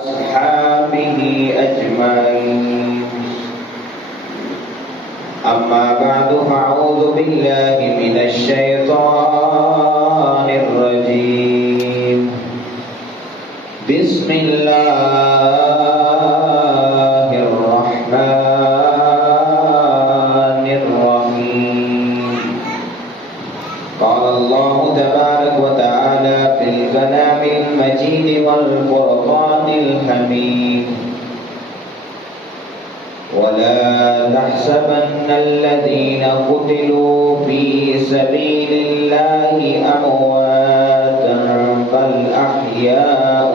أصحابه أجمعين. أما بعد فأعوذ بالله من الشيطان الرجيم. بسم الله الرحمن الرحيم. قال الله تبارك وتعالى في الكلام المجيد والفرقان الحميد: ولا تحسبن الذين قتلوا في سبيل الله أمواتا بل أحياء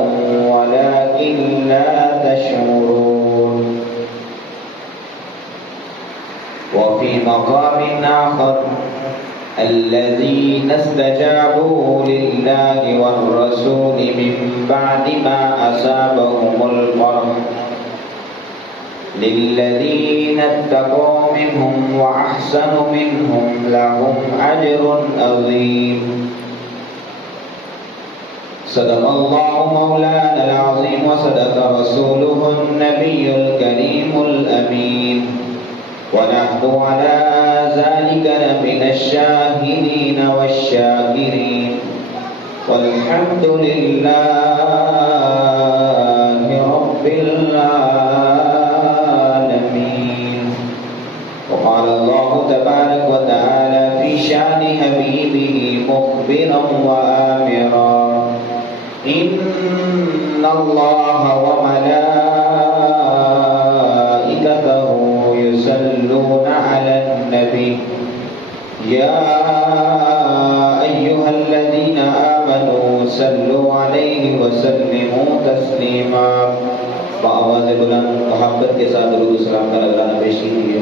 ولكن لا تشعرون. وفي مقام آخر: الذين استجابوا لله والرسول من بعد ما أصابهم القرح للذين اتقوا منهم وأحسنوا منهم لهم أجر عظيم. صدق الله مولانا العظيم وصدق رسوله النبي الكريم الأمين، ونحن على ذلك من الشاهدين والشاكرين، والحمد لله رب العالمين. وقال الله تبارك وتعالى في شأن حبيبه مخبرا وآمرا: إن الله وملائكته يصلون على النبي يا أيها الذين آمنوا صلوا عليه وسلموا تسلیما. بآواز بلند محبت کے ساتھ درود و سلام کا نذرانہ پیش کیجیے.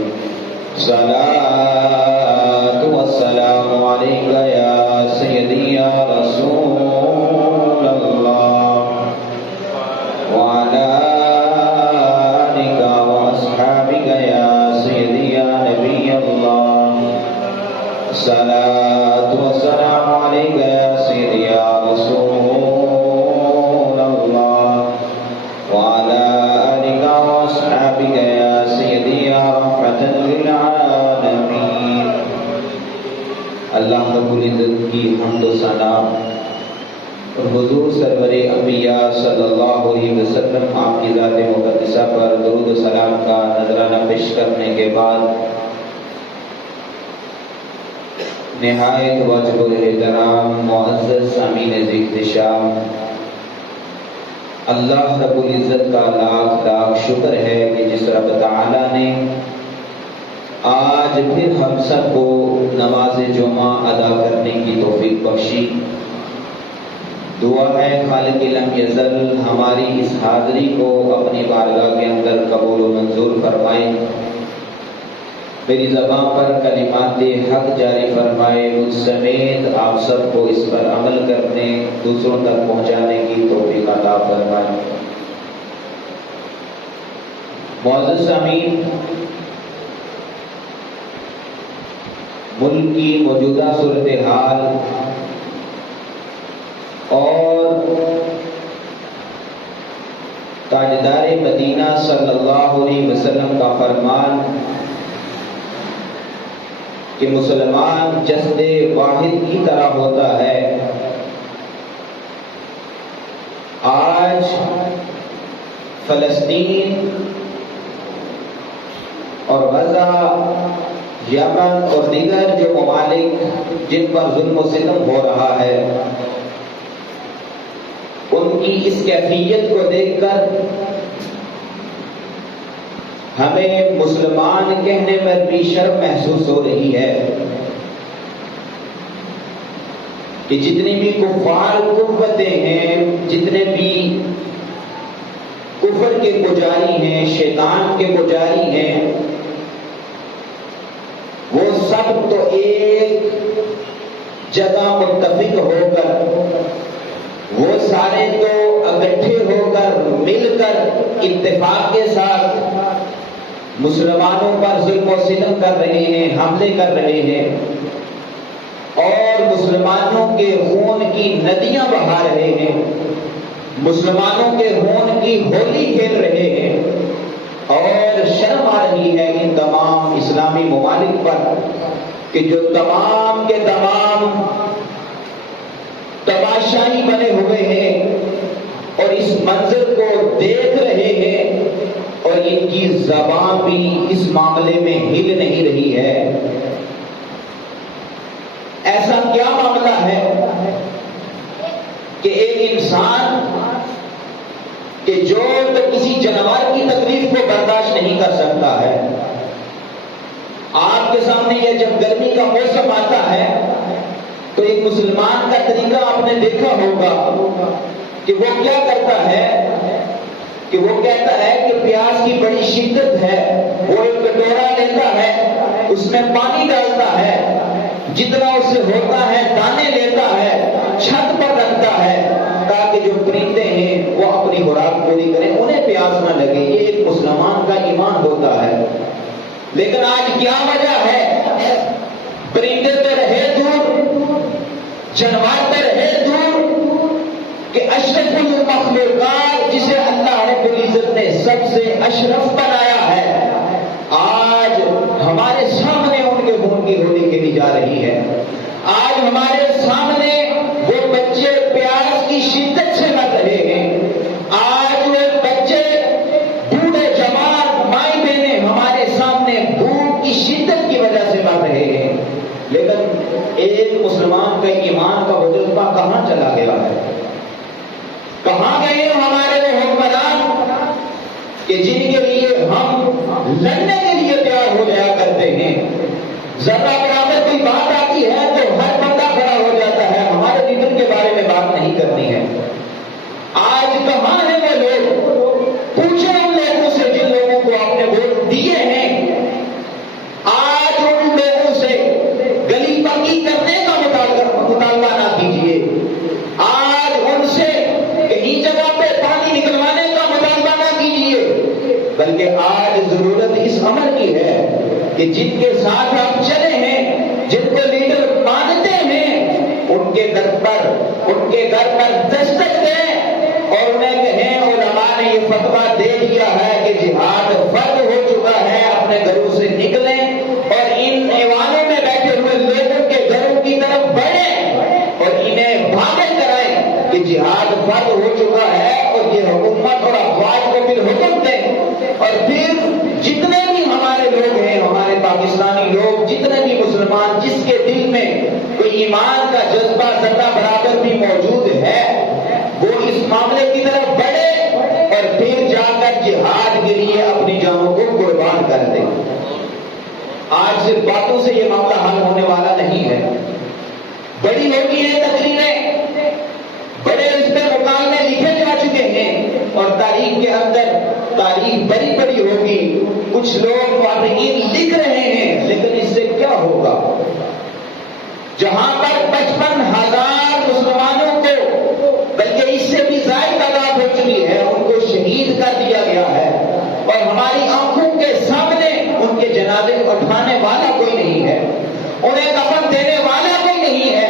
صلاۃ والسلام علیک یا سیدی یا رسول اللہ وعلی آلک واصحابک یا سیدی یا نبی اللہ. صلاۃ والسلام علیک یا سیدی یا رسول اللہ وعلی آلک واصحابک یا سیدی یا رحمۃ للعالمین. اللہ رب العزت کی حمد و ثنا اور حضور سرور انبیاء صلی اللہ علیہ وسلم آپ کی ذات مقدسہ پر درود و سلام کا نذرانہ پیش کرنے کے بعد نہایت واجب الاحترام معزز سامعین ذکر شام، اللہ رب العزت کا لاکھ لاکھ شکر ہے کہ جس رب تعالی نے آج پھر ہم سب کو نماز جمعہ ادا کرنے کی توفیق بخشی. دعا ہے خالق لم یزل ہماری اس حاضری کو اپنی بارگاہ کے اندر قبول و منظور فرمائے. میری زبان پر کلمات حق جاری فرمائے. مجھ سمیت آپ سب کو اس پر عمل کرنے، دوسروں تک پہنچانے کی توفیق عطا فرمائے. معزز سامعین، ملک کی موجودہ صورتحال اور تاجدار مدینہ صلی اللہ علیہ وسلم کا فرمان کہ مسلمان جسد واحد کی طرح ہوتا ہے، آج فلسطین اور غزہ، یمن اور دیگر جو ممالک جن پر ظلم و ستم ہو رہا ہے، ان کی اس کیفیت کو دیکھ کر ہمیں مسلمان کہنے پر بھی شرم محسوس ہو رہی ہے کہ جتنی بھی کفار قوتیں ہیں، جتنے بھی کفر کے پجاری ہیں، شیطان کے پجاری ہیں، وہ سب تو ایک جگہ متفق ہو کر، وہ سارے تو اکٹھے ہو کر مل کر اتفاق کے ساتھ مسلمانوں پر ظلم و ستم کر رہے ہیں، حملے کر رہے ہیں اور مسلمانوں کے خون کی ندیاں بہا رہے ہیں. مسلمانوں کے خون کی ہولی کھیل رہے ہیں، اور شرم آ رہی ہے ان تمام اسلامی ممالک پر کہ جو تمام کے تمام تماشائی بنے ہوئے ہیں اور اس منظر کو دیکھ رہے ہیں، اور ان کی زبان بھی اس معاملے میں ہل نہیں رہی ہے۔ ایسا کیا معاملہ ہے کہ ایک انسان کہ جو تو کسی جانور کی تکلیف کو برداشت نہیں کر سکتا ہے، آپ کے سامنے یہ جب گرمی کا موسم آتا ہے تو ایک مسلمان کا طریقہ آپ نے دیکھا ہوگا کہ وہ کیا کرتا ہے کہ وہ کہتا ہے کہ پیاس کی بڑی شدت ہے، وہ ایک کٹورا لیتا ہے، اس میں پانی ڈالتا ہے، جتنا اس سے ہوتا ہے دانے لیتا ہے، چھت پر رکھتا ہے تاکہ جو پرندے ہیں وہ اپنی خوراک پوری کریں، انہیں پیاس نہ لگے۔ یہ ایک مسلمان کا ایمان ہوتا ہے۔ لیکن آج کیا وجہ ہے؟ پرندے تو رہے دور، جانور تو رہے دور، کہ اشرف المخلوقات جسے اللہ رب العزت نے سب سے اشرف بنایا ہے، آج ہمارے سامنے ان کے خون کی ہولی کھیلی جا رہی ہے۔ آج ہمارے سامنے وہ بچے پیاس کی شدت سے مر رہے ہیں، آج وہ بچے بوڑھے جوان مائی بہنیں ہمارے سامنے بھوک کی شدت کی وجہ سے مر رہے ہیں۔ لیکن ایک مسلمان کا ایمان کا جذبہ کہاں چلا گیا ہے؟ کہاں گئے ہمارے وہ حکمران کہ جن کے لیے ہم لڑنے کے لیے تیار ہو جایا کرتے ہیں؟ ذرا برابر کوئی بات آتی ہے تو ہر بندہ کھڑا ہو جاتا ہے، ہمارے لیڈر کے بارے میں بات نہیں کرنی ہے۔ آج کہاں ہیں وہ لوگ؟ پوچھیں ان لوگوں سے جن لوگوں کو آپ نے ووٹ دیے ہیں، آج ان لوگوں سے گلی پکی کرنے کا مطالبہ نہ کیجیے، آج ان سے کہیں جگہ پہ پانی نکلوانے کا مطالبہ نہ کیجیے، بلکہ آج ضرورت اس عمل کی ہے کہ جن کے ساتھ آپ چلے ہیں، جن کو لیڈر مانتے ہیں، ان کے گھر پر دستک دیں اور انہیں کہیں علماء نے یہ فتویٰ دے دیا ہے کہ جہاد فرض ہو چکا ہے، اپنے گھروں سے نکلیں اور ان ایوانوں میں بیٹھے ہوئے لوگوں کے گھروں کی طرف بڑھیں اور انہیں بھاگل کرائیں کہ جہاد فرض ہو چکا ہے، اور یہ حکومت اور افواج کو پھر حکم دیں، اور پھر جتنے بھی ہمارے لوگ ہیں، ہمارے پاکستانی لوگ، جتنے بھی مسلمان جس کے دل میں کوئی ایمان کا جذبہ ذرہ برابر بھی موجود ہے، وہ اس معاملے کی طرف بڑھے اور پھر جا کر جہاد کے لیے اپنی جانوں کو قربان کر دیں۔ آج صرف باتوں سے یہ معاملہ حل ہونے والا نہیں ہے۔ بڑی ہوتی ہیں تقریریں، بڑے اس پہ مکالمے لکھے جا چکے ہیں، اور تاریخ کے اندر تاریخ بڑی بڑی ہوگی، کچھ لوگ مؤرخین لکھ رہے ہیں، لیکن اس سے کیا ہوگا؟ جہاں پر 55,000 مسلمانوں کو، بلکہ اس سے بھی زائد تعداد ہو چکی ہے، ان کو شہید کر دیا گیا ہے، اور ہماری آنکھوں کے سامنے ان کے جنازے اٹھانے والا کوئی نہیں ہے، انہیں کفن دینے والا کوئی نہیں ہے،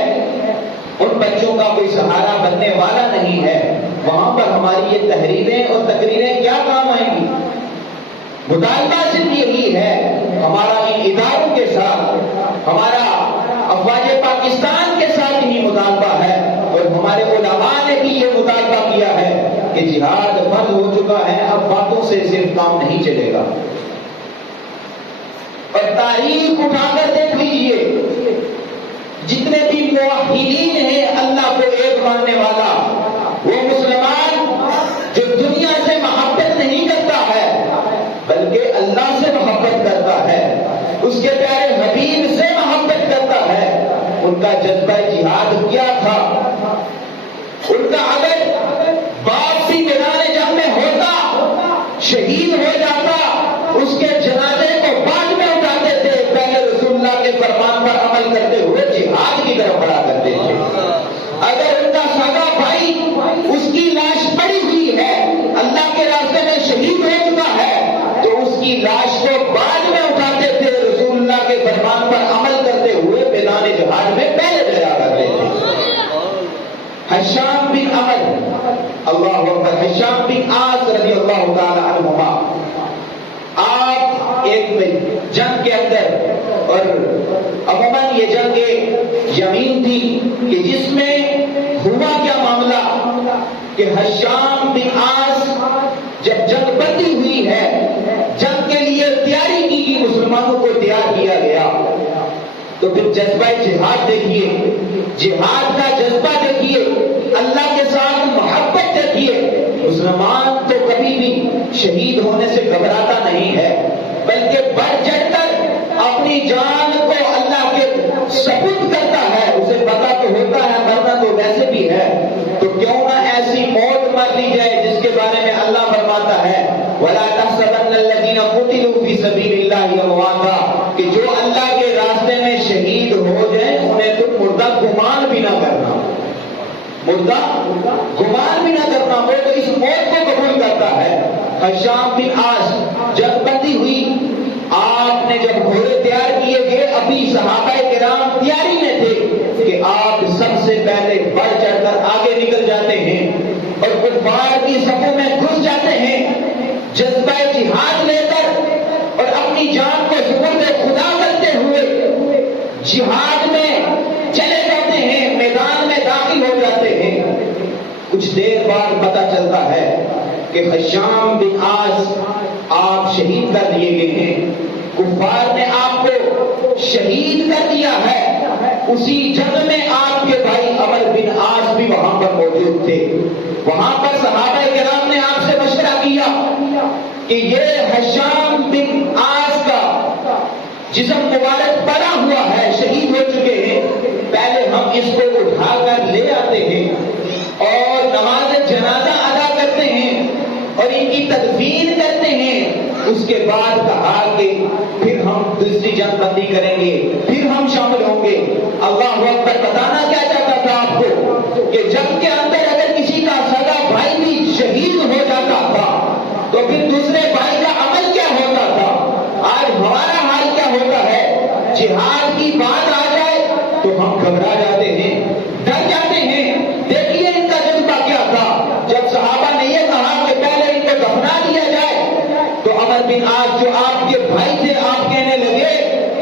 ان بچوں کا کوئی سہارا بننے والا نہیں ہے۔ وہاں پر ہماری یہ تحریریں اور تقریریں کیا کام آئیں گی؟ مطالبہ صرف یہی ہے، ہمارا ان اداروں کے ساتھ، ہمارا افواج پاکستان کے ساتھ ہی مطالبہ ہے، اور ہمارے علماء نے بھی یہ مطالبہ کیا ہے کہ جہاد فرض ہو چکا ہے، اب باتوں سے صرف کام نہیں چلے گا۔ اور تاریخ اٹھا کر دیکھ لیجیے، جتنے بھی موحدین ہیں، اللہ کو ایک ماننے والا، وہ مسلمان جو دنیا سے محبت نہیں کرتا ہے بلکہ اللہ سے محبت کرتا ہے، اس کے پیارے حبیب سے محبت کرتا ہے، ان کا جذبہ جہاد کیا تھا؟ ان کا اگر باپ بھی میدان جنگ میں ہوتا، شہید ہو جاتا، اس کے جنازے کو بعد میں اٹھاتے تھے، پہلے رسول اللہ کے فرمان پر عمل کرتے ہوئے جہاد کی طرف بڑھا کرتے تھے۔ اگر ان کا سگا بھائی، اس کی لاش پڑی ہوئی ہے، اللہ کے راستے میں شہید ہو چکا ہے، تو اس کی لاش کو بعد میں اٹھاتے تھے، رسول اللہ کے فرمان پر عمل کرتے ہوئے میدان جہاد میں پہلے جایا کرتے تھے۔ حشام بن عمر، اللہ کے اندر، اور عموماً یہ جنگ یمین تھی کہ جس میں ہوا کیا معاملہ کہ حشام بن عاص جب جنگ بندی ہوئی ہے، جنگ کے لیے تیاری کی گئی، مسلمانوں کو تیار کیا گیا، تو پھر جذبہ جہاد دیکھیے، جہاد کا جذبہ دیکھیے، اللہ کے ساتھ محبت دیکھیے۔ مسلمان تو کبھی بھی شہید ہونے سے گھبراتا نہیں ہے، بلکہ بڑھ چڑھ کر اپنی جان کو اللہ کے سپرد کرتا ہے۔ اسے پتا تو ہوتا ہے مرنا تو ویسے بھی ہے، تو کیوں نہ ایسی موت مر لی جائے جس کے بارے میں اللہ فرماتا ہے وَلَا تَحْسَبَنَّ الَّذِينَ قُتِلُوا فِي سَبِيلِ اللَّهِ أَمْوَاتًا، کہ جو اللہ کے راستے میں شہید ہو جائیں انہیں تم مردہ گمان بھی نہ کرنا، مردہ گمان بھی نہ کرنا، وہ تو اس موت کو قبول کرتا ہے۔ حشام بن عاص جب بندی ہوئی، آپ نے جب گھوڑے تیار کیے گئے، ابھی صحابہ کرام تیاری میں تھے کہ آپ سب سے پہلے بڑھ چڑھ کر آگے نکل جاتے ہیں اور کفار کی صفوں میں گھس جاتے ہیں، جذبہ جہاد لے کر اور اپنی جان کو سپرد خدا کرتے ہوئے جہاد میں چلے جاتے ہیں، میدان میں داخل ہو جاتے ہیں۔ کچھ دیر بعد پتہ چلتا ہے کہ حشام بن عاص آپ شہید کر دیے گئے ہیں، کفار نے آپ کو شہید کر دیا ہے۔ اسی جنگ میں آپ کے بھائی عمر بن عاص بھی وہاں پر موجود تھے۔ وہاں پر صحابہ کرام نے آپ سے مشورہ کیا کہ یہ حشام بن عاص کا جسم مبارک پڑا ہوا ہے، شہید ہو چکے ہیں، پہلے ہم اس کو اٹھا کر لے آتے ہیں اور نماز جنازہ ادا کرتے ہیں اور ان کی تدفین کرتے ہیں، اس کے بعد کہا کہ پھر ہم دوسری جنگ بندی کریں گے، پھر ہم شامل ہوں گے۔ اللہ اکبر! بتانا کیا چاہتا تھا آپ کو کہ جنگ کے اندر اگر کسی کا سگا بھائی بھی شہید ہو جاتا تھا تو پھر دوسرے بھائی کا عمل کیا ہوتا تھا؟ آج ہمارا حال کیا ہوتا ہے؟ جہاد کی بات آ جائے تو ہم گھبرا جاتے ہیں، ڈر جاتے ہیں۔ دیکھیے ان کا جذبہ کیا تھا، جب صحابہ نے یہ کہا کہ پہلے ان کو دفنا دیا جائے تو عمر بن عاص جو آپ کے بھائی تھے، آپ کہنے لگے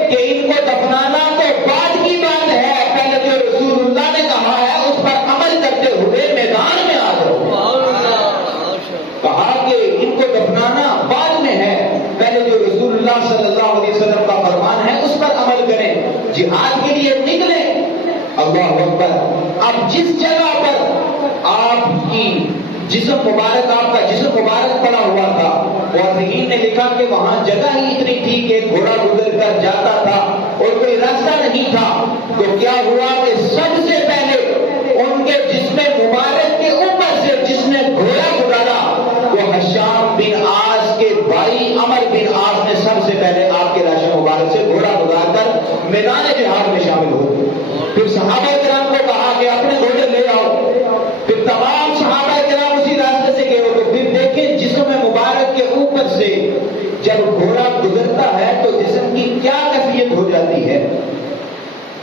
کہ ان کو دفنانا تو بعد کی بات ہے، پہلے جو رسول اللہ نے کہا ہے اس پر عمل کرتے ہوئے میدان میں آ جاؤ۔ کہا کہ ان کو دفنانا بعد میں ہے، پہلے جو رسول اللہ صلی اللہ علیہ وسلم کا فرمان ہے اس پر عمل کریں، جہاد کے لیے نکلیں۔ اللہ اکبر! اب جس جگہ پر آپ کی جسم مبارک، آپ کا جسم مبارک پڑا ہوا تھا، مورخین نے لکھا کہ وہاں جگہ ہی اتنی تھی کہ گھوڑا گزر کر جاتا تھا اور کوئی راستہ نہیں تھا، تو کیا ہوا کہ سب سے پہلے ان کے جسم مبارک کے اوپر سے جس نے گھوڑا گزارا وہ حشام بن عاص کے بھائی عمر بن عاص نے سب سے پہلے آپ کے لاش مبارک سے گھوڑا گزار کر میدان جہاد میں شامل ہوئے۔ پھر صحابہ کرام کو کہا کہ اپنے گھوڑے لے آؤ، پھر تمام صحابہ کرام اسی راستے سے گئے، تو پھر دیکھیں جسم مبارک کے اوپر سے جب گھوڑا گزرتا ہے تو جسم کی کیا کیفیت ہو جاتی ہے،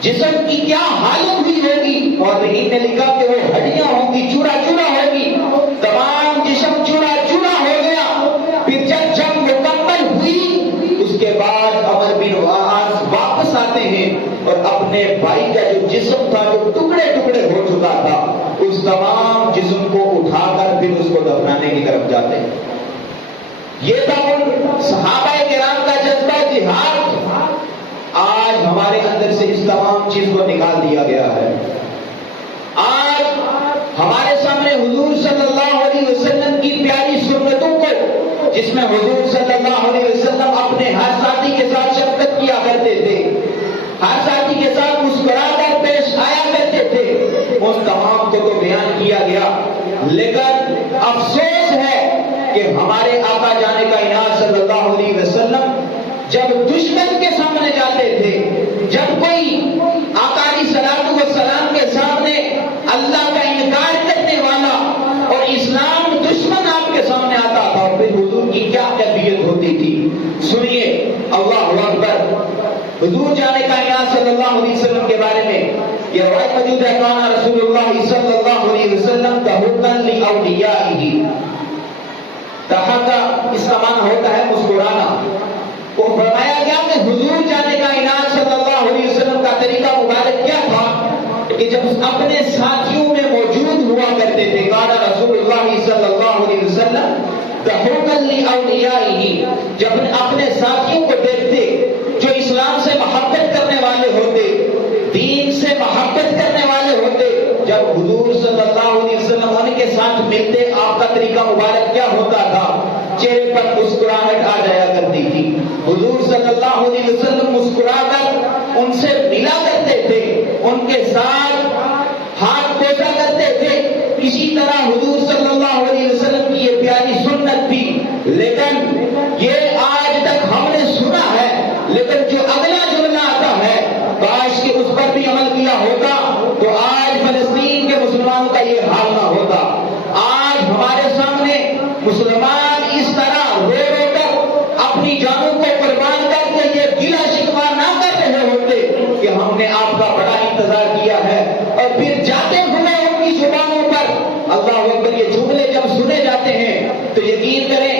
جسم کی کیا حالت ہوئی ہوگی۔ اور نے لکھا کہ وہ ہڈیاں ہوں گی، چورا چورا ہوگی، تمام جسم چورا چورا ہو گیا۔ پھر جب جنگ مکمل ہوئی اس کے بعد عمر بن عاص واپس آتے ہیں اور اپنے بھائی کا جو جسم تھا جو ٹکڑے ٹکڑے ہو چکا تھا اس تمام جسم کو اٹھا کر پھر اس کو دفنانے کی طرف جاتے ہیں۔ یہ تھا ان صحابہ کرام کا جذبہ جہاد۔ آج ہمارے اندر سے اس تمام چیز کو نکال دیا گیا ہے۔ آج ہمارے سامنے حضور صلی اللہ علیہ وسلم کی پیاری سنتوں کو، جس میں حضور صلی اللہ علیہ وسلم اپنے ہر ساتھی کے ساتھ شفقت کیا کرتے تھے، ہر ساتھی کے ساتھ مسکرا کر پیش آیا کرتے تھے، ان تمام کو تو بیان کیا گیا، لیکن افسوس ہے کہ ہمارے آقا جانے کا انعام صلی اللہ علیہ وسلم جب دشمن کے سامنے جاتے تھے، جب کوئی آقا علیہ الصلوۃ والسلام کے سامنے اللہ کا انکار کرنے والا اور اسلام دشمن آپ کے سامنے آتا تھا، پھر حضور کی کیا کیفیت ہوتی تھی۔ سنیے، اللہ اکبر! حضور جانے کا انعام صلی اللہ علیہ وسلم کے بارے میں یہ روایت موجود ہے، کان رسول اللہ صلی اللہ علیہ وسلم تحقا لاولیائہ۔ تحقا اس کا معنی ہوتا ہے مسکرانا۔ وہ فرمایا گیا کہ حضور جب اپنے ساتھیوں میں موجود ہوا کرتے تھے. قال رسول اللہ صلی اللہ علیہ وسلم ضحوکا لاولیائہ، جب اپنے ساتھیوں کو دیکھتے جو اسلام سے محبت کرنے والے ہوتے، دین سے محبت کرنے والے ہوتے، جب حضور صلی اللہ علیہ وسلم ان کے ساتھ ملتے، آپ کا طریقہ مبارک کیا ہوتا تھا؟ چہرے پر مسکراہٹ آ جایا کرتی تھی. حضور صلی اللہ علیہ وسلم مسکرا کر ان سے ملا کرتے تھے، ان کے ساتھ ہاتھ بوسا کرتے تھے. اسی طرح حضور صلی اللہ علیہ وسلم کی یہ پیاری سنت تھی. لیکن یہ آج تک ہم نے سنا ہے، لیکن جو اگلا جملہ آتا ہے کاش کہ اس پر بھی عمل کیا ہوتا تو آج فلسطین کے مسلمانوں کا یہ حال نہ ہوتا. آج ہمارے سامنے مسلمان اس طرح رو رو کر اپنی جانوں کو قربان کر کے یہ گلہ شکوہ نہ کر رہے ہوتے کہ ہم نے آپ کا بڑا انتظار کیا ہے. اور پھر جاتے ہوئے ان کی زبانوں پر اللہ اکبر یہ جملے جب سنے جاتے ہیں تو یقین کریں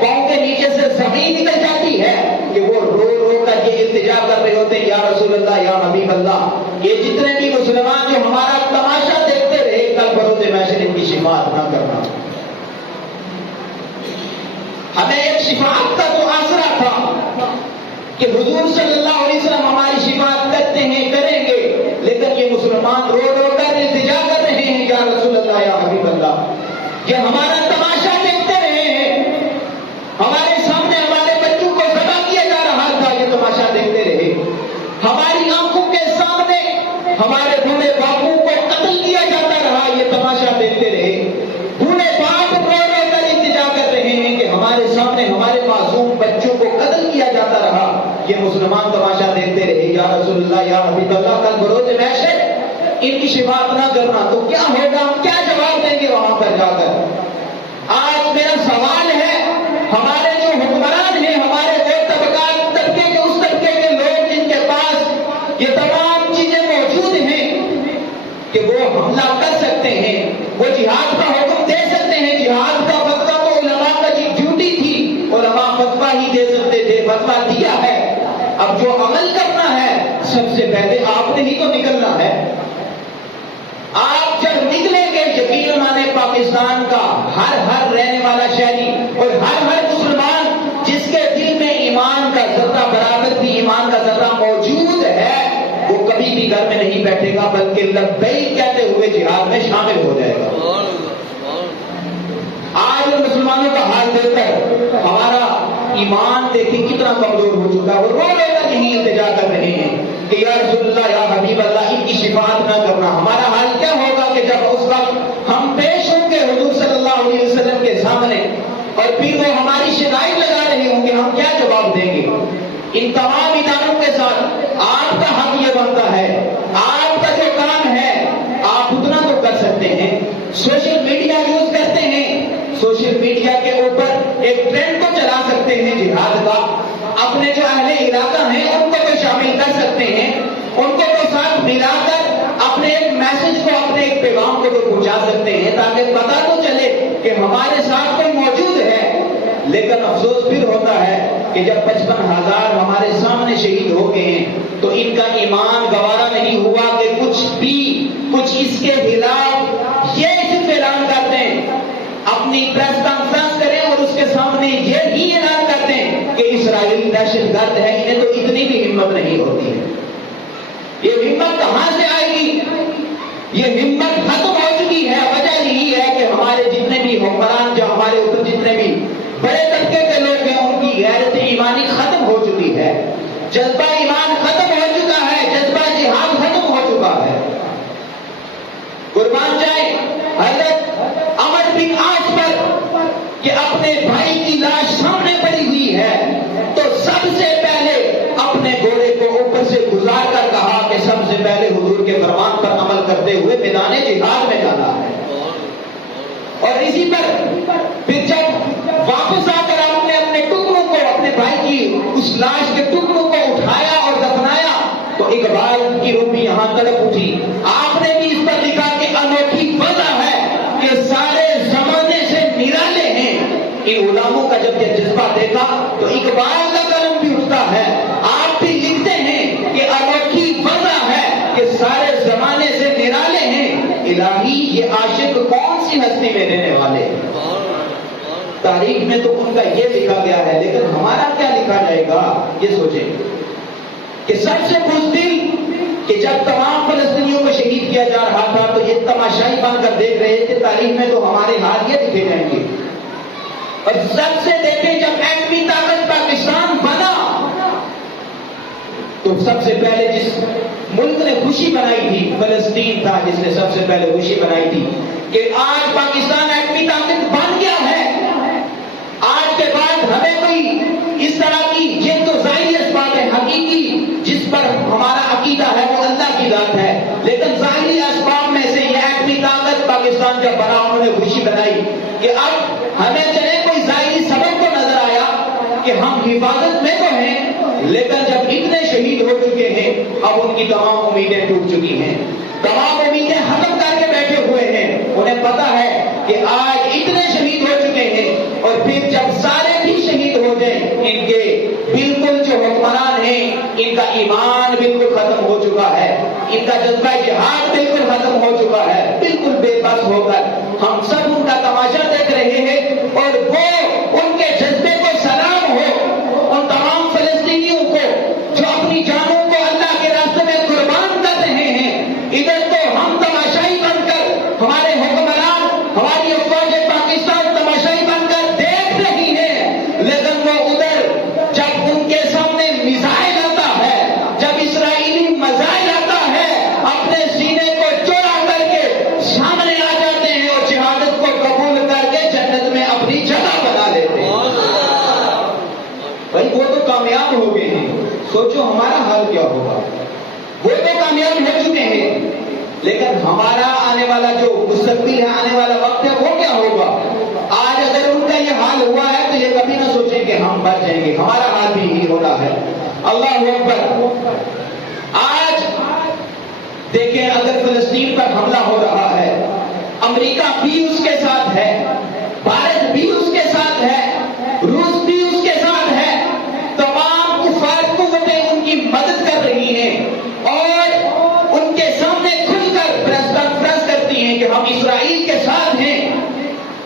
پاؤں کے نیچے سے زمین نکل جاتی ہے کہ وہ رو رو کر یہ التجا کر رہے ہوتے ہیں، یا رسول اللہ، یا حبیب اللہ، یہ جتنے بھی مسلمان جو ہمارا تماشا دیکھتے رہے، کل بروز محشر ان کی شفاعت نہ کرنا. ہمیں ایک شفاعت کا تو آسرا تھا کہ حضور صلی اللہ علیہ وسلم ہماری شفاعت کرتے ہیں، کریں گے، لیکن یہ مسلمان رو رو کر التجا کر رہے ہیں، یا رسول اللہ، یا حبیب اللہ. یہ ہمارا تماشا دیکھتے رہے ہیں، ہمارے سامنے ہمارے بچوں کو ذبح کیا جا رہا تھا، یہ تماشا دیکھتے رہے. ہماری آنکھوں کے سامنے ہمارے بوڑھے باپوں کو قتل کیا جاتا رہا، یہ تماشا دیکھتے رہے. بوڑھے باپ رو رو کر التجا کر رہے ہیں کہ ہمارے سامنے ہمارے معصوم بچوں کو قتل کیا جاتا رہا، یہ مسلمان تماشا دیکھتے رہے. یا رسول اللہ، یا حبیب اللہ، کل بروز محشر ان کی شفاعت نہ کرنا تو کیا ہوگا؟ کیا جواب دیں گے وہاں پر جا کر؟ آج میرا سوال ہے، ہمارے جو حکمران ہیں، ہمارے وہ طبقے کے اس طبقے کے لوگ جن کے پاس یہ تمام چیزیں موجود ہیں کہ وہ حملہ کر سکتے ہیں، وہ جہاد کا حکم دے سکتے ہیں. جہاد کا فتویٰ تو علماء کا ڈیوٹی تھی، علماء فتویٰ ہی دے سکتے تھے، فتویٰ دیا ہے. اب جو عمل کرنا ہے سب سے پہلے آپ نے ہی تو نکلنا ہے. آپ جب نکلیں گے یقین مانے پاکستان کا ہر رہنے والا شہری اور ہر مسلمان جس کے دل میں ایمان کا ذرہ برابر بھی ایمان کا ذرہ موجود ہے، وہ کبھی بھی گھر میں نہیں بیٹھے گا بلکہ لبیک کہتے ہوئے جہاد میں شامل ہو جائے گا. آج ان مسلمانوں کا حال دیکھ کر ہمارا ایمان دیکھیں کتنا کمزور ہو چکا ہے. وہ رو رو کر یہی التجا کر رہے ہیں کہ یا رسول اللہ، یا حبیب اللہ، ان کی شفاعت نہ کرنا. ہمارا حال کیا ہوگا کہ جب اس وقت ہم پیش ہوں گے حضور صلی اللہ علیہ وسلم کے سامنے اور پھر وہ ہماری شکایت لگا رہے ہوں گے، ہم کیا جواب دیں گے؟ ان تمام اداروں کے ساتھ آپ کا حق یہ بنتا ہے، آپ کا جو کام ہے آپ اتنا تو کر سکتے ہیں. سوشل میڈیا یوز کرتے ہیں، سوشل میڈیا کے اوپر ایک ٹرینڈ تو چلا سکتے ہیں جہاد کا. اپنے جو اہل علاقہ ہیں ان کو تو شامل کر سکتے ہیں، ان کو تو ساتھ ملا کر اپنے ایک میسج کو، اپنے ایک پیغام کو تو پہنچا سکتے ہیں تاکہ پتہ تو چلے کہ ہمارے ساتھ کوئی موجود ہے. لیکن افسوس پھر ہوتا ہے کہ جب 55,000 ہمارے سامنے شہید ہو گئے ہیں تو ان کا ایمان گوارا نہیں ہوا کہ کچھ اس کے خلاف یہ صرف اعلان کر دیں، اپنی پریس کانفرنس کریں اور اس کے سامنے یہ ہی اعلان کر دیں کہ اسرائیل دہشت گرد ہے. انہیں تو اتنی بھی ہمت نہیں ہوتی ہے. یہ ہمت کہاں سے آئے گی؟ یہ ہمت ختم ہو چکی ہے. وجہ یہی ہے کہ ہمارے جتنے بھی حکمران، جو ہمارے اوپر جتنے بھی بڑے طبقے کے لوگ ہیں، ان کی غیرت ایمانی ختم ہو چکی ہے، جذبہ ایمان ختم ہو چکا ہے، جذبہ جہاد ختم ہو چکا ہے. قربان جائیں حضرت عمر بن عاص پر کہ اپنے بھائی کی لاش سامنے پڑی ہوئی ہے تو سب سے پہلے اپنے گھوڑے کو اوپر سے گزار کر کہا کہ سب سے پہلے حضور کے فرمان پر عمل کرتے ہوئے میدان جہاد میں جانا ہے. اور اسی پر پھر جب واپس آ کر آپ نے اپنے ٹکڑوں کو، اپنے بھائی کی اس لاش کے ٹکڑوں کو اٹھایا اور دفنایا تو اقبال کی روح بھی یہاں تڑپ اٹھی. آپ نے بھی اس پر لکھا کہ انوکھی وجہ ہے کہ سارے زمانے سے نرالے ہیں. ان علماؤں کا جب یہ جذبہ دیکھا تو اقبال کا قلم بھی اٹھتا ہے. آپ بھی لکھتے ہیں کہ انوکھی وجہ ہے کہ سارے زمانے سے نرالے الہی یہ عاشق کون سی ہستی میں رہنے والے ہیں؟ تاریخ میں تو ان کا یہ لکھا گیا ہے، لیکن ہمارا کیا لکھا جائے گا یہ سوچیں کہ سب سے بزدل کہ جب تمام فلسطینیوں کو شہید کیا جا رہا تھا تو یہ تماشائی بن کر دیکھ رہے تھے، تاریخ میں تو ہمارے حال یہ لکھے جائیں گے۔ اور سب سے دیکھیں جب ایٹمی طاقت پاکستان بنا تو سب سے پہلے جس ملک نے خوشی بنائی تھی فلسطین تھا، جس نے سب سے پہلے خوشی بنائی تھی کہ آج پاکستان ایٹمی طاقت بن گیا ہے، آج کے بعد ہمیں کوئی اس طرح کی، یہ تو ظاہری اسباب ہے، حقیقی جس پر ہمارا عقیدہ ہے وہ اللہ کی ذات ہے، لیکن ظاہری اسباب میں سے یہ ایٹمی طاقت پاکستان جب بنا انہوں نے خوشی بنائی کہ اب ہمیں چلے کوئی ظاہری سبب تو نظر آیا کہ ہم حفاظت میں تو ہیں، لیکن جب اتنے شہید ہو چکے ہیں اب ان کی تمام امیدیں ٹوٹ چکی ہیں، تمام امیدیں ختم کر کے بیٹھے ہوئے ہیں۔ انہیں پتا ہے کہ آج اتنے شہید ہو چکے ہیں اور پھر جب سارے بھی شہید ہو جائیں ان کے بالکل جو حکمران ہیں ان کا ایمان بالکل ختم ہو چکا ہے، ان کا جذبہ جہاد بالکل ختم ہو چکا ہے، بالکل بے بس ہو کر ہم سب ان کا تماشا دیکھ رہے ہیں، اور وہ ان کے جذبے کو سلام ہو ان تمام فلسطینیوں کو جو اپنی جانوں کو اللہ کے راستے میں قربان کر رہے ہیں۔ ادھر تو ہم تماشائی بن کر، ہمارے حکمران، ہماری افواج پاکستان تماشائی بن کر دیکھ رہی ہیں، لیکن وہ ادھر جب ان کے سامنے میزائل آتا ہے، جب اسرائیلی میزائل آتا ہے، اپنے سینے کو چوڑا کر کے سامنے آ جاتے ہیں اور شہادت کو قبول کر کے جنت میں اپنی جگہ بنا لیتے ہیں۔ بھائی وہ تو کامیاب ہو گئے ہیں، سوچو ہمارا حال کیا ہوگا؟ وہ تو کامیاب ہو چکے ہیں، لیکن ہمارا آنے والا جو مستقبل ہے، آنے والا وقت ہے، وہ کیا ہوگا؟ آج اگر ان کا یہ حال ہوا ہے تو یہ کبھی نہ سوچیں کہ ہم بچ جائیں گے، ہمارا حال بھی یہی ہونا ہے۔ اللہ اکبر۔ آج دیکھیں اگر فلسطین پر حملہ ہو رہا ہے، امریکہ بھی اس کے ساتھ ہے، بھارت بھی اس کے ساتھ ہے، روس بھی اس کے ساتھ ہے، تمام کفار قوتیں ان کی مدد کر رہی ہیں اور ان کے سامنے کھل کر پریس کانفرنس کرتی ہیں کہ ہم اسرائیل کے ساتھ ہیں۔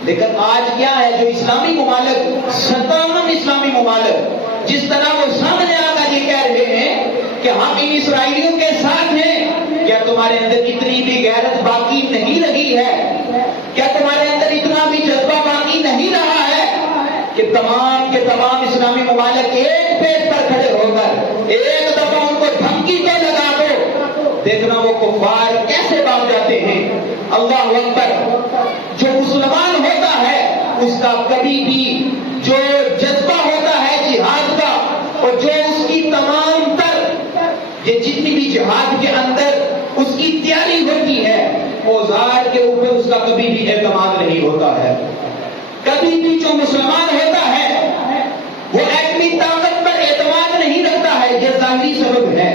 لیکن آج کیا ہے، جو اسلامی ممالک، 57 اسلامی ممالک جس طرح وہ سامنے آ کر یہ کہہ رہے ہیں کہ ہم ان اسرائیلیوں کے ساتھ ہیں، کیا تمہارے اندر اتنی بھی غیرت باقی نہیں رہی ہے؟ کیا تمہارے اندر اتنا بھی جذبہ باقی نہیں رہا ہے کہ تمام کے تمام اسلامی ممالک ایک پیج پر کھڑے ہو کر ایک دفعہ ان کو دھمکی تو لگا دو، دیکھنا وہ کفار کیسے بھاگ جاتے ہیں۔ اللہ اکبر۔ جو مسلمان ہوتا ہے اس کا کبھی بھی جو جذبہ ہوتا ہے جہاد کا، اور جو اس کی تمام تر یہ جتنی بھی جہاد کے اندر اس کی تیاری ہوتی ہے، اوزار کے اوپر اس کا کبھی بھی اعتماد نہیں ہوتا ہے۔ کبھی بھی جو مسلمان ہوتا ہے وہ ایٹمی طاقت پر اعتماد نہیں رکھتا ہے، یہ ظاہری سبب ہے۔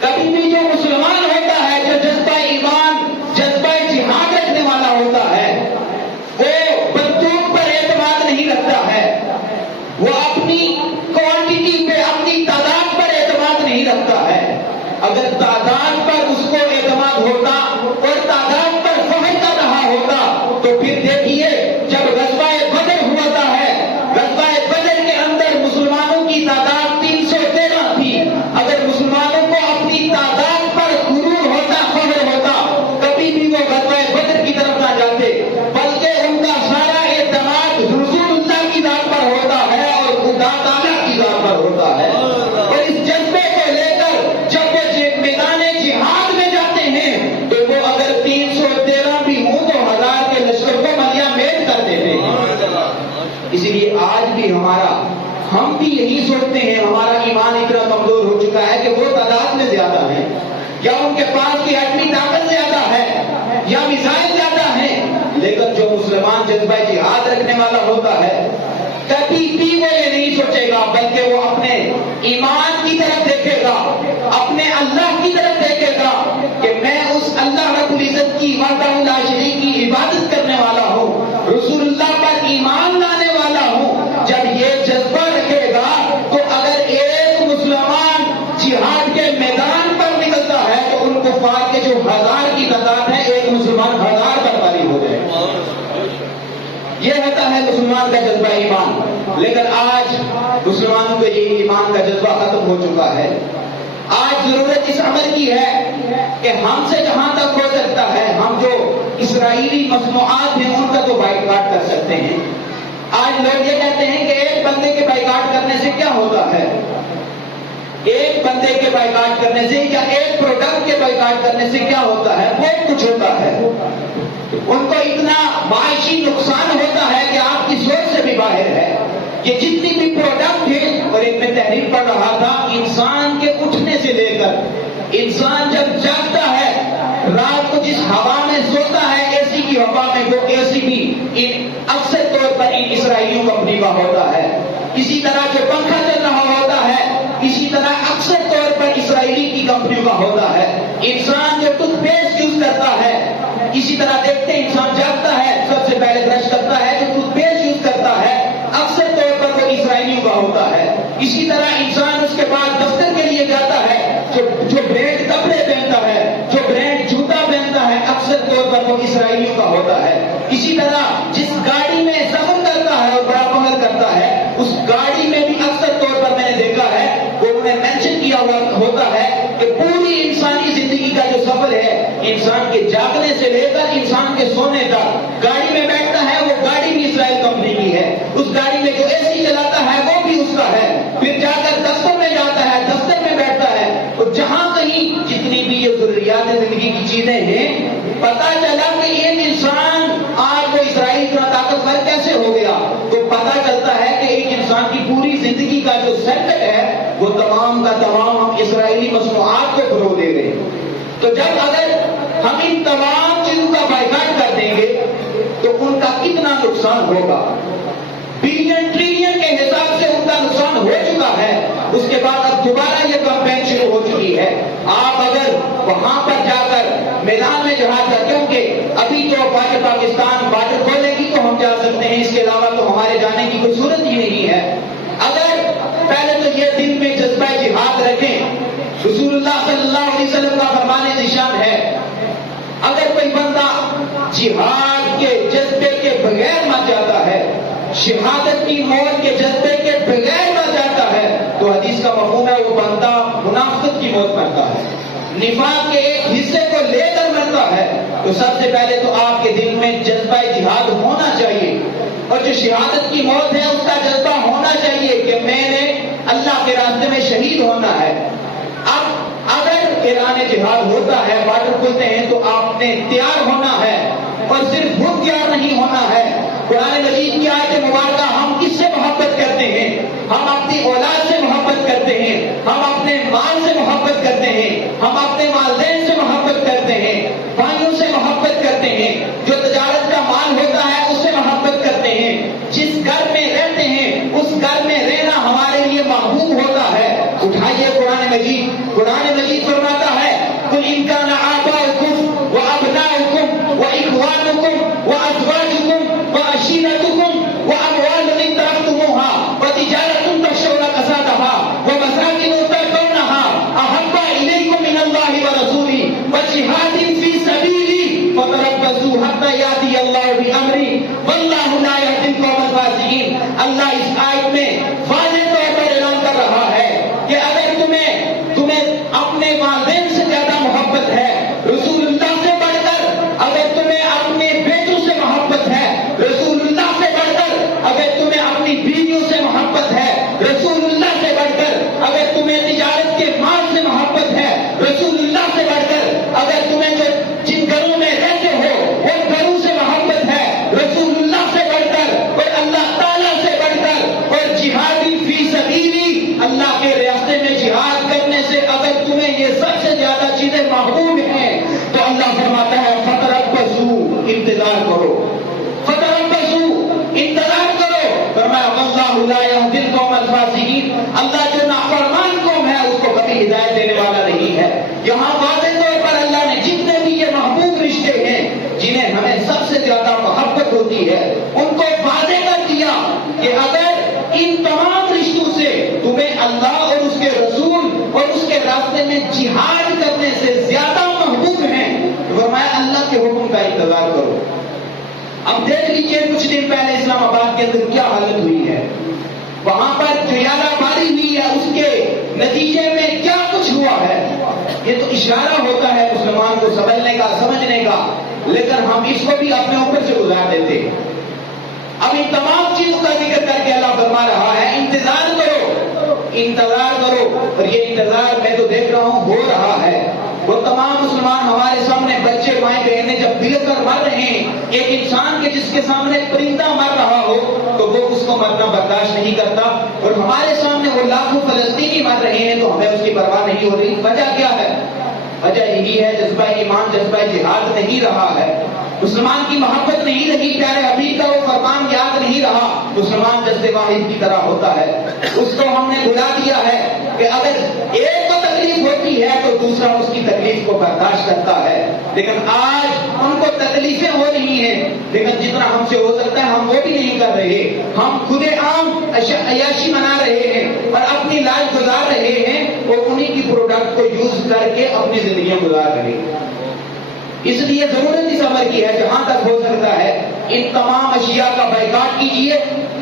کبھی بھی جو مسلمان ہوتا ہے، جو جذبہ ایمان، جذبہ جہاد رکھنے والا ہوتا ہے، وہ بندوق پر اعتماد نہیں رکھتا ہے، وہ اپنی کوانٹٹی پہ، اپنی تعداد پر اعتماد نہیں رکھتا ہے۔ اگر تعداد پر اس کو اعتماد ہوتا اور تعداد پر فخر کر رہا ہوتا تو پھر دیکھیے جب غزوہ بدر ہوا ہے، غزوہ بدر کے اندر مسلمانوں کی تعداد 313 تھی۔ اگر مسلمانوں کو اپنی تعداد پر غرور ہوتا، فخر ہوتا، کبھی بھی وہ غزوہ بدر کی طرف نہ جاتے، بلکہ ان کا سارا اعتماد رسول اللہ کی ذات پر ہوتا ہے اور خدا تعالیٰ کی ذات پر ہوتا ہے۔ اور اس جذبے کو لے کر جب وہ میدان جہاد میں جاتے ہیں تو وہ اگر 313 بھی ہوں تو 1000 کے لشکر کو ملیا میٹ کر دیتے ہیں۔ اسی لیے آج بھی ہم بھی یہی سوچتے ہیں، ہمارا ایمان اتنا کمزور ہو چکا ہے کہ وہ تعداد میں زیادہ ہیں، یا ان کے پاس کی ایٹمی طاقت زیادہ ہے، یا میزائل زیادہ ہیں، لیکن جو مسلمان جذبہ جہاد رکھنے والا ہوتا ہے کبھی بھی وہ یہ نہیں سوچے گا، بلکہ وہ اپنے ایمان کی طرف دیکھے گا، اپنے اللہ کی طرف دیکھے گا کہ میں اس اللہ رب العزت کی وحدہ لا شریک کی عبادت کرنے والا ہوں، رسول اللہ پر ایمان لانے والا ہوں۔ جب یہ جذبہ رکھے گا تو اگر ایک مسلمان جہاد کے میدان پر نکلتا ہے تو ان کفار کے جو 1000 کی تعداد ہے ایک کا جذبہ ایمان، لیکن آج مسلمانوں کے یہ ایمان کا جذبہ ختم ہو چکا ہے۔ آج ضرورت اس عمل کی ہے کہ ہم سے جہاں تک ہو سکتا ہے ہم جو اسرائیلی مصنوعات ہیں ان کا تو بائیکاٹ کر سکتے ہیں۔ آج لوگ یہ کہتے ہیں کہ ایک بندے کے بائیکاٹ کرنے سے کیا ہوتا ہے، ایک بندے کے بائیکاٹ کرنے سے یا ایک پروڈکٹ کے بائیکاٹ کرنے سے کیا ہوتا ہے، بہت کچھ ہوتا ہے۔ ان کو اتنا معاشی نقصان ہوتا ہے کہ آپ کی سوچ سے بھی باہر ہے۔ یہ جتنی بھی پروڈکٹ ہیں، اور ایک میں تحریر پڑھ رہا تھا، انسان کے اٹھنے سے لے کر انسان جب جاگتا ہے، رات کو جس ہوا میں سوتا ہے اے سی کی ہوا میں، وہ اے سی بھی اکثر طور پر ان اسرائیلی کمپنی کا ہوتا ہے۔ اسی طرح جو پنکھا چل رہا ہوتا ہے اسی طرح اکثر طور پر اسرائیلی کی کمپنیوں کا ہوتا ہے۔ انسان جو ٹوتھ پیسٹ یوز کرتا ہے، اسی طرح دیکھتے ہیں انسان جاگتا ہے سب سے پہلے برش کرتا ہے، جو ٹوتھ پیسٹ یوز کرتا ہے اکثر طور پر وہ اسرائیلیوں کا ہوتا ہے۔ اسی طرح انسان اس کے بعد دفتر کے لیے جاتا ہے، جو برانڈ کپڑے پہنتا ہے، جو برانڈ جوتا پہنتا ہے اکثر طور پر وہ اسرائیلیوں کا ہوتا ہے۔ اسی طرح جس گاڑی میں سفر کرتا ہے اور بڑا فخر کرتا ہے، اس گاڑی میں بھی اکثر طور پر میں نے دیکھا ہے وہ انہوں نے مینشن کیا ہوا ہوتا ہے کہ پوری انسانی زندگی کا جو سفر ہے، انسان کے جاگنے سے لے کر انسان کے سونے تک گاڑی میں بیٹھتا ہے، وہ گاڑی بھی اسرائیل کمپنی کی ہے۔ اس گاڑی میں جو اے سی چلاتا ہے وہ بھی اس کا ہے۔ پھر جا کر دفتر میں جاتا ہے، دفتر میں بیٹھتا ہے، اور جہاں کہیں جتنی بھی یہ ضروریات زندگی کی چیزیں ہیں، پتا چلا کہ ایک انسان آج وہ اسرائیل اتنا طاقتور کیسے ہو گیا، تو پتا چلتا ہے کہ ایک انسان کی پوری زندگی کا جو سرکٹ ہے وہ تمام کا تمام ہم اسرائیلی مصنوعات کو فروغ دے رہے ہیں۔ تو جب اگر ہم ان تمام چیزوں کا بائیکاٹ کر دیں گے تو ان کا کتنا نقصان ہوگا، بلین ٹریلین کے حساب سے ان کا نقصان ہو چکا ہے۔ اس کے بعد اب دوبارہ یہ کمپین شروع ہو چکی ہے۔ آپ اگر وہاں پر جا کر میدان میں جہاد کرتے ہوں گے، ابھی تو پاکستان بارڈر کھولے گی تو ہم جا سکتے ہیں، اس کے علاوہ تو ہمارے جانے کی کوئی صورت ہی نہیں ہے۔ اگر پہلے تو یہ دل میں جذبہ جہاد رکھیں، رسول اللہ صلی اللہ علیہ وسلم کا فرمان نشان ہے، اگر کوئی بندہ جہاد کے جذبے کے بغیر مر جاتا ہے، شہادت کی موت کے جذبے کے بغیر مر جاتا ہے، تو حدیث کا مفہوم ہے وہ بندہ منافقت کی موت مرتا ہے، نفاق کے ایک حصے کو لے کر مرتا ہے۔ تو سب سے پہلے تو آپ کے دل میں جذبہ جہاد ہونا چاہیے، اور جو شہادت کی موت ہے اس کا جذبہ ہونا چاہیے کہ میں نے اللہ کے راستے میں شہید ہونا ہے۔ اب اگر اعلان جہاد ہوتا ہے، بارڈر کھلتے ہیں، تو آپ نے تیار ہونا ہے، اور صرف خود تیار نہیں ہونا ہے۔ قرآن مجید کی آیت مبارکہ ہم کس سے محبت کرتے ہیں؟ ہم اپنی اولاد سے محبت کرتے ہیں، ہم اپنے مال سے محبت کرتے ہیں، ہم اپنے والدین سے محبت کرتے ہیں، بھائیوں سے محبت کرتے ہیں، جو تجارت کا مال ہوتا ہے اس سے محبت کرتے ہیں، جس گھر میں رہتے ہیں اس گھر میں رہنا ہمارے لیے محبوب ہوتا ہے۔ اٹھائیے قرآن مجید، قرآن مجید فرماتا ہے قل ان کان آباؤکم وابناؤکم واخوانکم وازواجکم وعشیرتکم واموال اقترفتموها وتجارة تخشون کسادها ومساکن ترضونها احب الیکم من اللہ ورسولہ وجہاد فی سبیلہ فتربصوا حتی یأتی اللہ بامرہ واللہ لا یہدی القوم الفاسقین۔ اللہ اس آیت میں واضح طور پر اعلان کر رہا ہے کہ اگر تمہیں اپنے والدین سے زیادہ محبت ہے، رسول اللہ سے بڑھ کر اگر تمہیں اپنے بیٹوں سے محبت ہے، رسول اللہ سے بڑھ کر اگر تمہیں اپنی بیویوں سے محبت ہے، رسول اللہ سے بڑھ کر اگر تمہیں تجارت کے مال سے محبت ہے، رسول اللہ سے بڑھ کر اگر تمہیں جن گھروں میں رہتے ہو ان گھروں سے محبت ہے، رسول اللہ سے بڑھ کر اور اللہ تعالیٰ سے بڑھ کر اور جہاد فی سبیلی، اللہ کے راستے میں جہاد کرنے سے اگر تمہیں یہ سب سے زیادہ چیزیں محبوب ہیں، تو اللہ فرماتا ہے فتربصوا، انتظار کرو، فتربصوا، انتظار کرو۔ فرمایا واللہ لا یہدی القوم الفاسقین، اللہ جو نافرمان قوم ہے اس کو کبھی ہدایت دینے والا نہیں ہے۔ یہاں واضح طور پر اللہ نے جتنے بھی یہ محبوب رشتے ہیں جنہیں ہمیں سب سے زیادہ محبت ہوتی ہے ان کو واضح کر دیا کہ اگر ان تمام رشتوں سے تمہیں اللہ اور اس کے رسول اور اس کے راستے میں جہاد کرنے سے زیادہ محبوب ہیں، تو فرمایا اللہ کے حکم کا انتظار کرو۔ اب دیکھ لیجئے کچھ دن پہلے اسلام آباد کے اندر کیا حالت ہوئی ہے، وہاں پر جو یادہ باری ہوئی ہے اس کے نتیجے میں کیا کچھ ہوا ہے۔ یہ تو اشارہ ہوتا ہے مسلمان کو سمجھنے کا، سمجھنے کا، لیکن ہم اس کو بھی اپنے اوپر سے گزار دیتے۔ اب ان تمام چیزوں کا ذکر کر کے اللہ فرما رہا ہے انتظار کرو، انتظار کرو، اور یہ انتظار میں تو دیکھ رہا ہوں ہو رہا ہے۔ وہ تمام مسلمان ہمارے سامنے بچے مائیں بہنیں جب بل کر مر رہے ہیں، ایک انسان کے جس کے سامنے پرندہ مر رہا ہو تو وہ اس کو مرنا برداشت نہیں کرتا، اور ہمارے سامنے وہ لاکھوں فلسطینی مر رہے ہیں تو ہمیں اس کی پرواہ نہیں ہو رہی۔ وجہ کیا ہے؟ وجہ یہی ہے جذبہ ایمان، جذبہ جہاد نہیں رہا ہے، مسلمان کی محبت نہیں رہی، پیارے حبیب کا وہ فرمان یاد نہیں رہا۔ مسلمان جذبے واحد کی طرح ہوتا ہے، اس کو ہم نے بلا دیا ہے کہ اگر ایک کو تکلیف ہوتی ہے تو دوسرا اس کی تکلیف کو برداشت کرتا ہے، لیکن آج ان کو تکلیفیں ہو رہی ہیں، لیکن جتنا ہم سے ہو سکتا ہے ہم وہ بھی نہیں کر رہے۔ ہم کھلے عام عیاشی منا رہے ہیں اور اپنی لائف گزار رہے ہیں، اور انہی کی پروڈکٹ کو یوز کر کے اپنی زندگیاں گزار رہے ہیں۔ اس لیے ضرورت اس عمر کی ہے جہاں تک ہو سکتا ہے ان تمام اشیاء کا بائیکاٹ کیجیے،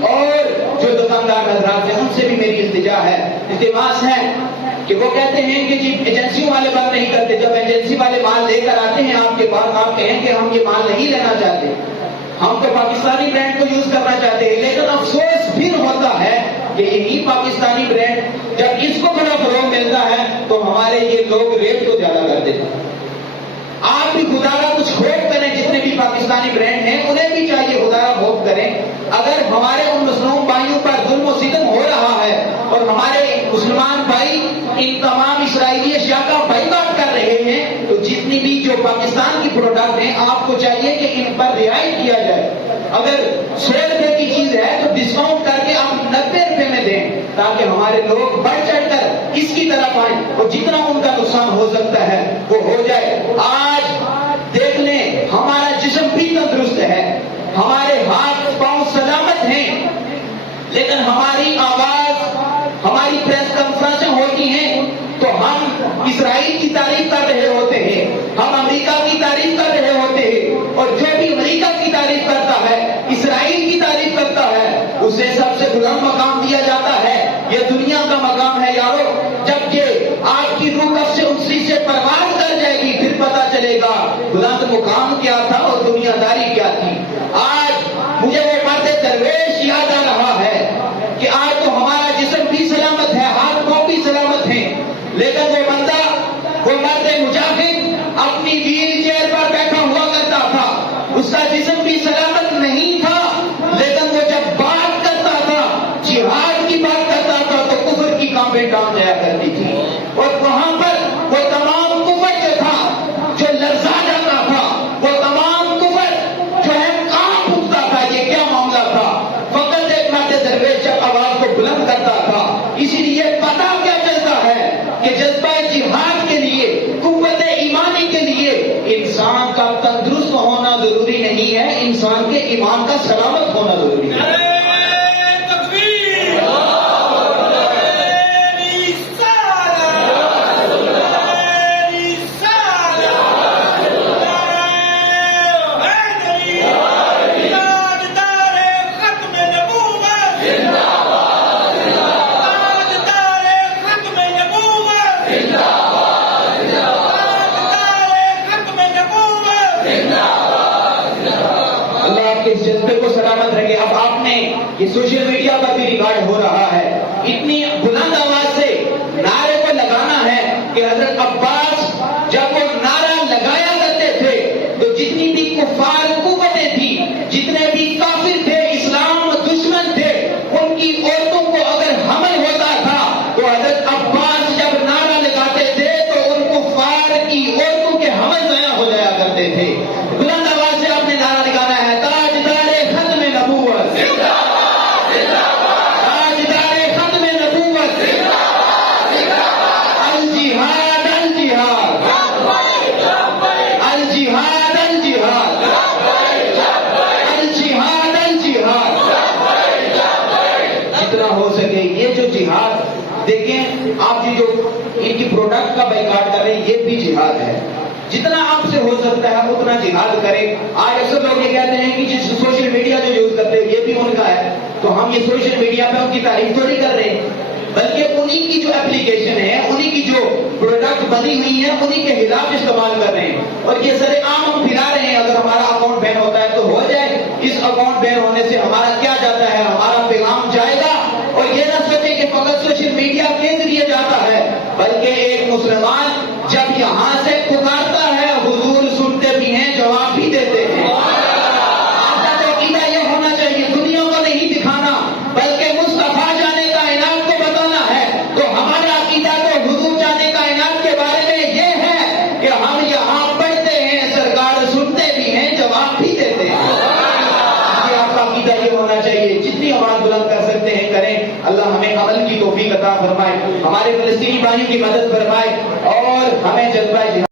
اور جو دکاندار حضرات ہیں ان سے بھی میری التجا ہے، التماس ہے کہ وہ کہتے ہیں کہ جی ایجنسیوں والے بند نہیں کرتے، جب ایجنسی والے مال لے کر آتے ہیں آپ کے پاس، آپ کہیں کہ ہم یہ مال نہیں لینا چاہتے، ہم تو پاکستانی برانڈ کو یوز کرنا چاہتے ہیں، لیکن افسوس پھر ہوتا ہے کہ یہی پاکستانی برانڈ جب اس کو بڑا فروغ ملتا ہے تو ہمارے یہ لوگ ریٹ کو زیادہ کر دیتے ہیں۔ آپ بھی خدارہ کچھ ہوپ کریں، جتنے بھی پاکستانی برانڈ ہیں انہیں بھی چاہیے خدارہ ہوپ کریں۔ اگر ہمارے ان مسلمان بھائیوں پر ظلم و ستم ہو رہا ہے اور ہمارے مسلمان بھائی ان تمام اسرائیلی اشیاء کا بائیکاٹ کر رہے ہیں، تو جتنی بھی جو پاکستان کی پروڈکٹ ہیں آپ کو چاہیے کہ ان پر رعایت کیا جائے۔ اگر 100 روپے کی چیز ہے تو ڈسکاؤنٹ کر کے آپ 90 روپے میں دیں، تاکہ ہمارے لوگ بڑھ چڑھ کر اس کی طرف آئیں اور جتنا ان کا نقصان ہو سکتا ہے وہ ہو جائے۔ آج دیکھ لیں ہمارا جسم بھی تندرست ہے، ہمارے ہاتھ پاؤں سلامت ہیں، لیکن ہماری آواز، ہماری پریس کانفرنسیں ہوتی ہیں تو ہم اسرائیل کی تعریف کر رہے ہوتے ہیں، ہم امریکہ کی تعریف کر رہے ہوتے ہیں، اور جو بھی امریکہ کی تعریف کرتا ہے، اسرائیل کی تعریف کرتا ہے، اسے سب سے بلند مقام دیا جاتا ہے۔ یہ دنیا کا مقام ہے یارو، جب کہ آپ کی روح کف سے انسری سے پرواز کر جائے گی پھر پتا چلے گا بلند مقام کیا تھا اور دنیا داری کیا تھی۔ آج مجھے وہ مرد درویش یاد آ رہا ہے کہ آج تو ہمارا جسم بھی سلامت ہے، ہاتھ پاؤں بھی سلامت ہیں، لیکن وہ بندہ، وہ مرد مجاہد اپنی ویل چیئر پر بیٹھا ہوا کرتا تھا، اس کا جسم بھی سلامت نہیں تھا، لیکن وہ جب بات کرتا تھا، جہاد کی بات کرتا تھا تو کفر کی کانپیں ٹان جایا کرتی تھی، اور وہاں پر وہ تمام کفر جو تھا جو لرزا جاتا تھا، وہ تمام کفر جو ہے کانپ اٹھتا تھا۔ یہ کیا معاملہ تھا؟ فقط ایک مرد درویش جب آواز کو بلند کرتا تھا، اسی لیے پتا کیا چلتا ہے کہ جذبہ جہاد کے لیے، قوت ایمانی کے لیے انسان کا تندرست ہونا ضروری نہیں ہے، انسان کے ایمان کا سلامت ہونا ضروری ہے۔ یہ سوشل میڈیا پر بھی ریکارڈ ہو رہا ہے، اتنی بلند آواز سے نعرے کو لگانا ہے کہ حضرت عباس جب وہ نعرہ لگایا کرتے تھے تو جتنی بھی کفار قوتیں تھی، جتنے بھی کافر تھے، اسلام دشمن تھے، ان کی عورتوں کو اگر حمل ہوتا تھا تو حضرت عباس جب نعرہ لگاتے تھے تو ان کفار کی عورتوں کے حمل ضائع ہو جایا کرتے تھے۔ بلند آواز سے آپ نے نعرہ لگانا ہے، تاجدار ختم نبوت، دیکھیں آپ جو ان کی پروڈکٹ کا بائیکاٹ کر رہے ہیں، یہ بھی جہاد ہے۔ جتنا آپ سے ہو سکتا ہے اتنا جہاد کریں. آج اکثر لوگ یہ کہتے ہیں کہ جس سوشل میڈیا جو یوز کرتے ہیں یہ بھی ان کا ہے، تو ہم یہ سوشل میڈیا پہ ان کی تعریف تھوڑی کر رہے ہیں، بلکہ انہی کی جو اپلیکیشن ہے، انہی کی جو پروڈکٹ بنی ہوئی ہے، انہی کے خلاف استعمال کر رہے ہیں. اور یہ سر عام ہم پھیلا رہے ہیں. اگر ہمارا اکاؤنٹ بین ہوتا ہے تو ہو جائے، اس اکاؤنٹ بین ہونے سے ہمارا کیا جاتا ہے؟ ہمارا پیغام جائے گا. اور یہ نہ سوچیں کہ فقط سوشل میڈیا کے ذریعے جاتا ہے، بلکہ ایک مسلمان جب یہاں سے پکارتا ہے حضور سنتے بھی ہیں، جواب بھی دیتے ہیں. آپ کا تو عقیدہ یہ ہونا چاہیے، دنیا کو نہیں دکھانا بلکہ مصطفیٰ جانے کائنات کو بتانا ہے. تو ہمارا عقیدہ تو حضور جانے کائنات کے بارے میں یہ ہے کہ ہم یہاں پڑھتے ہیں، سرکار سنتے بھی ہیں، جواب بھی دیتے ہیں. آپ کا عقیدہ یہ ہونا چاہیے. جتنی آواز بلند کر سکتے ہیں کریں. اللہ ہمیں عمل کی توفیق عطا فرمائے، ہمارے فلسطینی بھائیوں کی مدد فرمائے اور ہمیں جذبہ